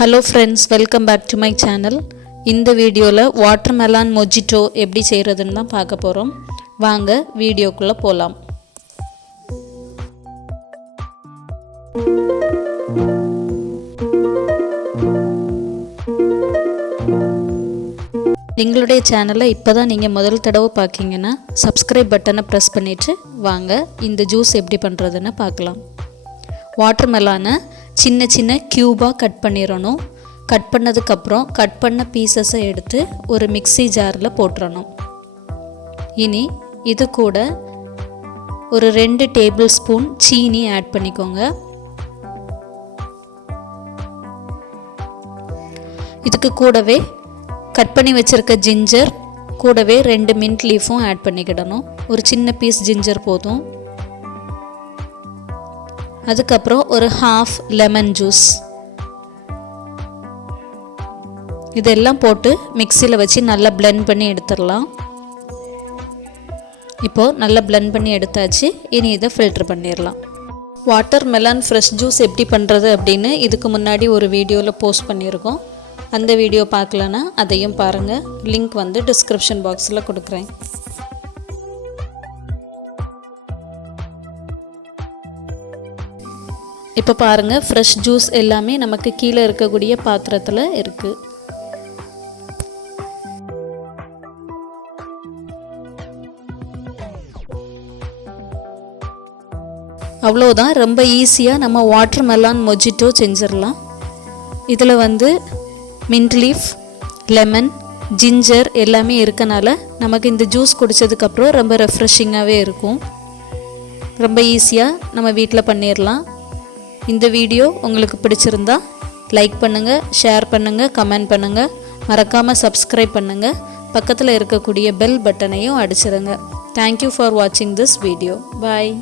Hello friends, welcome back to my channel. இந்த வீடியோல watermelon mojito எப்படி செய்யறதுன்னு தான் பார்க்க போறோம். வாங்க வீடியோக்குள்ள போலாம். எங்களுடைய சேனலை இப்போதான் நீங்கள் முதல் தடவை பார்க்கீங்கன்னா சப்ஸ்கிரைப் பட்டனை ப்ரெஸ் பண்ணிவிட்டு வாங்க இந்த ஜூஸ் எப்படி பண்ணுறதுன்னு பார்க்கலாம். வாட்டர்மெலனை சின்ன சின்ன க்யூபாக கட் பண்ணிடணும். கட் பண்ணதுக்கப்புறம் கட் பண்ண பீசஸை எடுத்து ஒரு மிக்ஸி ஜாரில் போட்டுறணும். இனி இது கூட ஒரு 2 டேபிள் ஸ்பூன் சீனி ஆட் பண்ணிக்கோங்க. இதுக்கு கூடவே கட் பண்ணி வச்சுருக்க ஜிஞ்சர் கூடவே 2 மின்ட் லீஃபும் ஆட் பண்ணிக்கிடணும். ஒரு சின்ன பீஸ் ஜிஞ்சர் போதும். அதுக்கப்புறம் ஒரு ஹாஃப் லெமன் ஜூஸ், இதெல்லாம் போட்டு மிக்சியில் வச்சு நல்லா பிளெண்ட் பண்ணி எடுத்துடலாம். இப்போது நல்லா பிளெண்ட் பண்ணி எடுத்தாச்சு. இனி இதை ஃபில்டர் பண்ணிடலாம். வாட்டர்மெலன் ஃப்ரெஷ் ஜூஸ் எப்படி பண்ணுறது அப்படின்னு இதுக்கு முன்னாடி ஒரு வீடியோவில் போஸ்ட் பண்ணியிருக்கோம். அந்த வீடியோ பார்க்கலன்னா அதையும் பாருங்கள். லிங்க் வந்து டிஸ்கிரிப்ஷன் பாக்ஸில் கொடுக்குறேன். இப்போ பாருங்கள், ஃப்ரெஷ் ஜூஸ் எல்லாமே நமக்கு கீழே இருக்கக்கூடிய பாத்திரத்தில் இருக்குது. அவ்வளோதான், ரொம்ப ஈஸியாக நம்ம வாட்டர்மெலன் மொஜிட்டோ செஞ்சிடலாம். இதில் வந்து மின்ட் லீஃப், லெமன், ஜிஞ்சர் எல்லாமே இருக்கனால நமக்கு இந்த ஜூஸ் குடித்ததுக்கப்புறம் ரொம்ப ரெஃப்ரெஷிங்காகவே இருக்கும். ரொம்ப ஈஸியாக நம்ம வீட்டில் பண்ணிடலாம். இந்த வீடியோ உங்களுக்கு பிடிச்சிருந்தா லைக் பண்ணுங்கள், ஷேர் பண்ணுங்கள், கமெண்ட் பண்ணுங்கள். மறக்காமல் சப்ஸ்கிரைப் பண்ணுங்கள். பக்கத்தில் இருக்கக்கூடிய பெல் பட்டனையும் அடிச்சிடுங்க. தேங்க்யூ ஃபார் வாட்சிங் திஸ் வீடியோ. பாய்.